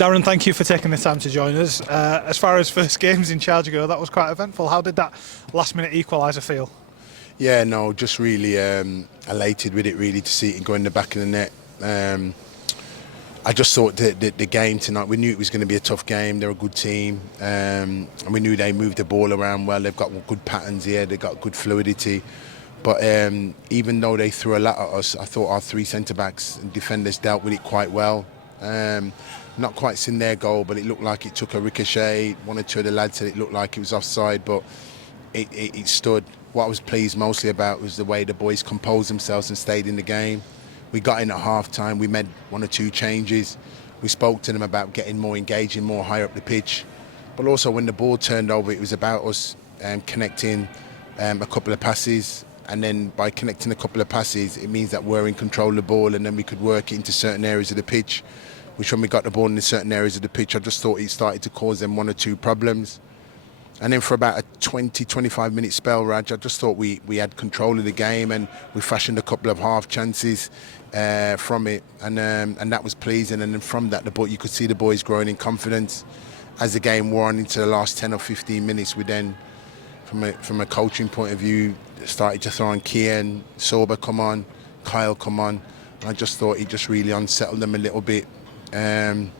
Darren, thank you for taking the time to join us. As far as first games in charge go, that was quite eventful. How did that last-minute equaliser feel? Yeah, no, just really elated with it, really, to see it go in the back of the net. I just thought the game tonight, we knew it was going to be a tough game. They're a good team, and we knew they moved the ball around well. They've got good patterns here, they've got good fluidity. But even though they threw a lot at us, I thought our three centre-backs and defenders dealt with it quite well. Not quite seen their goal, but it looked like it took a ricochet. One or two of the lads said it looked like it was offside, but it stood. What I was pleased mostly about was the way the boys composed themselves and stayed in the game. We got in at half-time, we made one or two changes. We spoke to them about getting more engaging, more higher up the pitch. But also when the ball turned over, it was about us connecting a couple of passes. And then by connecting a couple of passes, it means that we're in control of the ball, and then we could work it into certain areas of the pitch, which when we got the ball in certain areas of the pitch, I just thought it started to cause them one or two problems. And then for about a 20-25 minute spell, Raj, I just thought we had control of the game, and we fashioned a couple of half chances from it, and that was pleasing. And then from that, you could see the boys growing in confidence. As the game wore on into the last 10 or 15 minutes, we then, from a coaching point of view, started to throw on Kian, Sorba come on, Kyle come on. And I just thought it just really unsettled them a little bit. And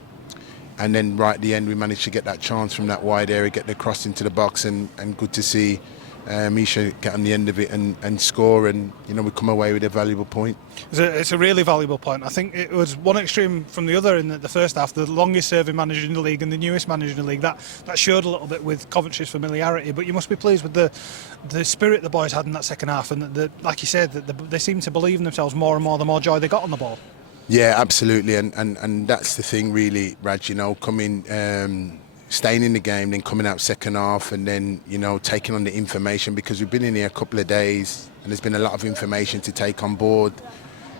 then right at the end, we managed to get that chance from that wide area, get the cross into the box, and good to see Misha get on the end of it and score, and we come away with a valuable point. It's a really valuable point. I think it was one extreme from the other in the first half. The longest serving manager in the league and the newest manager in the league, that showed a little bit with Coventry's familiarity, but you must be pleased with the spirit the boys had in that second half, and like you said, they seemed to believe in themselves more and more the more joy they got on the ball. Yeah, absolutely, and that's the thing really, Raj, staying in the game, then coming out second half, and then, taking on the information, because we've been in here a couple of days and there's been a lot of information to take on board.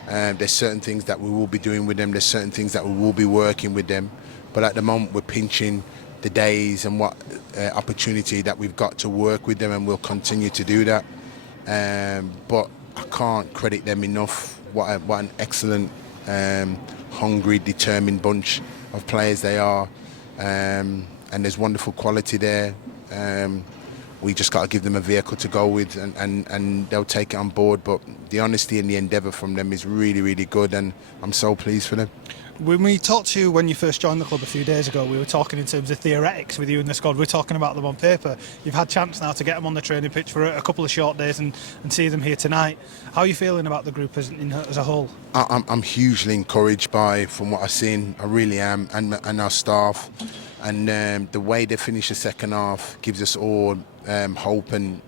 There's certain things that we will be doing with them, there's certain things that we will be working with them, but at the moment we're pinching the days and what opportunity that we've got to work with them, and we'll continue to do that. But I can't credit them enough, what an excellent, hungry, determined bunch of players they are. And there's wonderful quality there. We just got to give them a vehicle to go with, and they'll take it on board. But the honesty and the endeavour from them is really, really good, and I'm so pleased for them. When we talked to you when you first joined the club a few days ago, we were talking in terms of theoretics with you in the squad. We're talking about them on paper. You've had chance now to get them on the training pitch for a couple of short days and see them here tonight. How are you feeling about the group as a whole? I'm hugely encouraged from what I've seen. I really am, and our staff. And the way they finish the second half gives us all hope and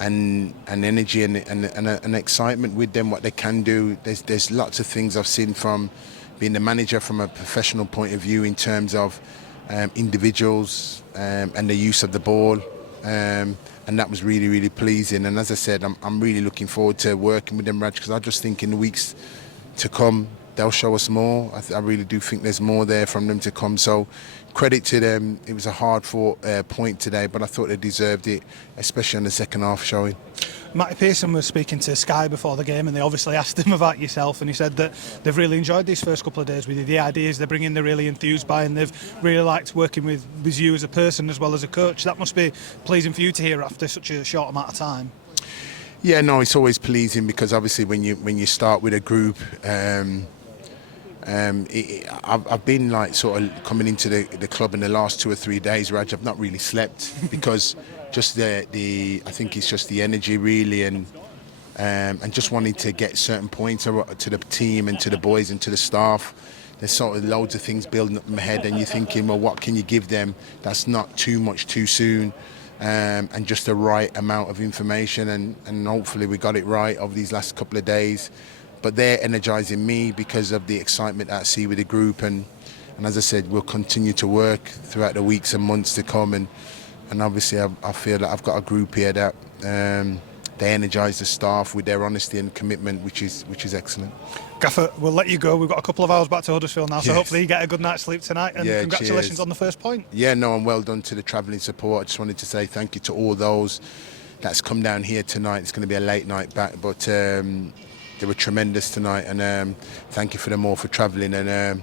energy and excitement with them, what they can do. There's lots of things I've seen from being the manager from a professional point of view in terms of individuals and the use of the ball, and that was really, really pleasing. And as I said, I'm really looking forward to working with them, Raj, because I just think in the weeks to come they'll show us more. I really do think there's more there from them to come. So credit to them. It was a hard-fought point today, but I thought they deserved it, especially on the second half showing. Matty Pearson was speaking to Sky before the game, and they obviously asked him about yourself, and he said that they've really enjoyed these first couple of days with you. The ideas they bring in, they're really enthused by, and they've really liked working with you as a person as well as a coach. That must be pleasing for you to hear after such a short amount of time. Yeah, no, it's always pleasing, because obviously when you start with a group, I've been like sort of coming into the club in the last 2 or 3 days, Raj. I've not really slept because just I think it's just the energy really, and just wanting to get certain points to the team and to the boys and to the staff. There's sort of loads of things building up in my head, and you're thinking, well, what can you give them that's not too much too soon, and just the right amount of information, and hopefully we got it right over these last couple of days. But they're energising me because of the excitement that I see with the group, and as I said, we'll continue to work throughout the weeks and months to come, and obviously I feel that I've got a group here that they energise the staff with their honesty and commitment, which is excellent. Gaffer, we'll let you go. We've got a couple of hours back to Huddersfield now, so hopefully you get a good night's sleep tonight, and congratulations cheers. On the first point. Yeah, no, and well done to the travelling support. I just wanted to say thank you to all those that's come down here tonight. It's going to be a late night back, but they were tremendous tonight, and thank you for them all for travelling, and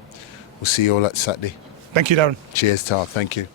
we'll see you all at Saturday. Thank you, Darren. Cheers, Tar. Thank you.